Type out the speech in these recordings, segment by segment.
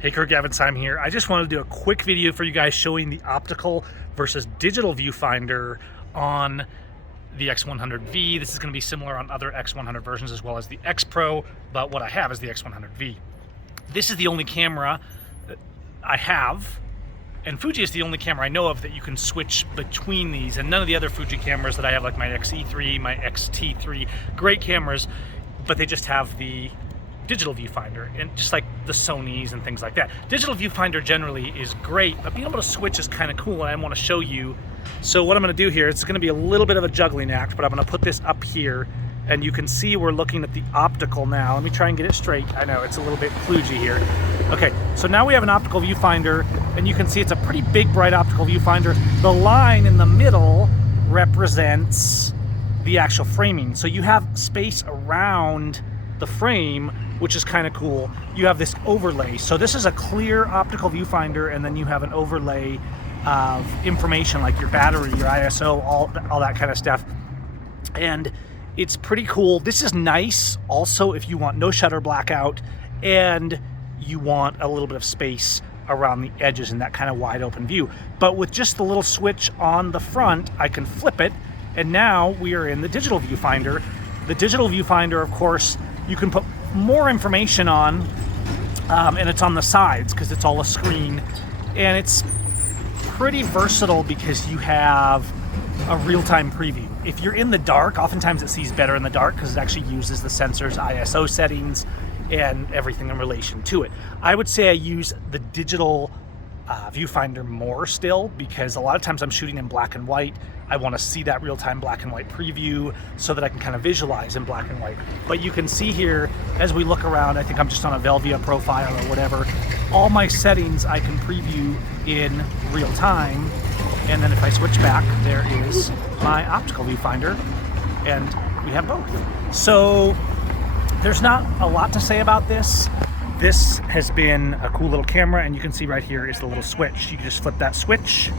Hey Kurt, Gavin, Seim here. I just wanted to do a quick video for you guys showing the optical versus digital viewfinder on the X100V. This is going to be similar on other X100 versions as well as the X Pro, but what I have is the X100V. This is the only camera that I have, and Fuji is the only camera I know of that you can switch between these, and none of the other Fuji cameras that I have, like my XE3, my XT3, great cameras, but they just have the digital viewfinder, and just like the Sonys and things like that. Digital viewfinder generally is great, but being able to switch is kind of cool, and I want to show you. So what I'm going to do here, it's going to be a little bit of a juggling act, but I'm going to put this up here, and you can see we're looking at the optical now. Let me try and get it straight. I know it's a little bit kludgy here. Okay, so now we have an optical viewfinder, and you can see it's a pretty big, bright optical viewfinder. The line in the middle represents the actual framing, so you have space around the frame, which is kind of cool. You have this overlay. So this is a clear optical viewfinder, and then you have an overlay of information like your battery, your ISO, all that kind of stuff. And it's pretty cool. This is nice also if you want no shutter blackout and you want a little bit of space around the edges in that kind of wide open view. But with just the little switch on the front, I can flip it, and now we are in the digital viewfinder. The digital viewfinder, of course, you can put more information on, and it's on the sides because it's all a screen, and it's pretty versatile because you have a real-time preview. If you're in the dark, oftentimes it sees better in the dark because it actually uses the sensor's ISO settings and everything in relation to it. I would say I use the digital viewfinder more still, because a lot of times I'm shooting in black and white. I want to see that real-time black and white preview so that I can kind of visualize in black and white. But you can see here as we look around, I think I'm just on a Velvia profile or whatever, all my settings I can preview in real time, and then if I switch back, there is my optical viewfinder, and we have both. So there's not a lot to say about this. This has been a cool little camera, and you can see right here is the little switch. You can just flip that switch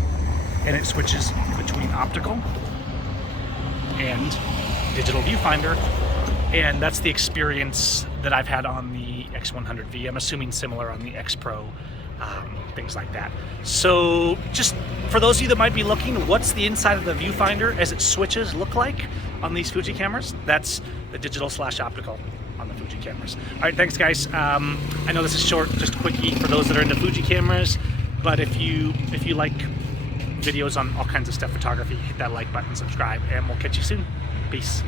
and it switches between optical and digital viewfinder, and that's the experience that I've had on the X100V. I'm assuming similar on the X Pro, things like that. So just for those of you that might be looking, what's the inside of the viewfinder as it switches look like on these Fuji cameras? That's the digital/optical on the Fuji cameras. All right, thanks guys. I know this is short, just a quickie for those that are into Fuji cameras, but if you like videos on all kinds of stuff, photography, hit that like button, subscribe, and we'll catch you soon. Peace.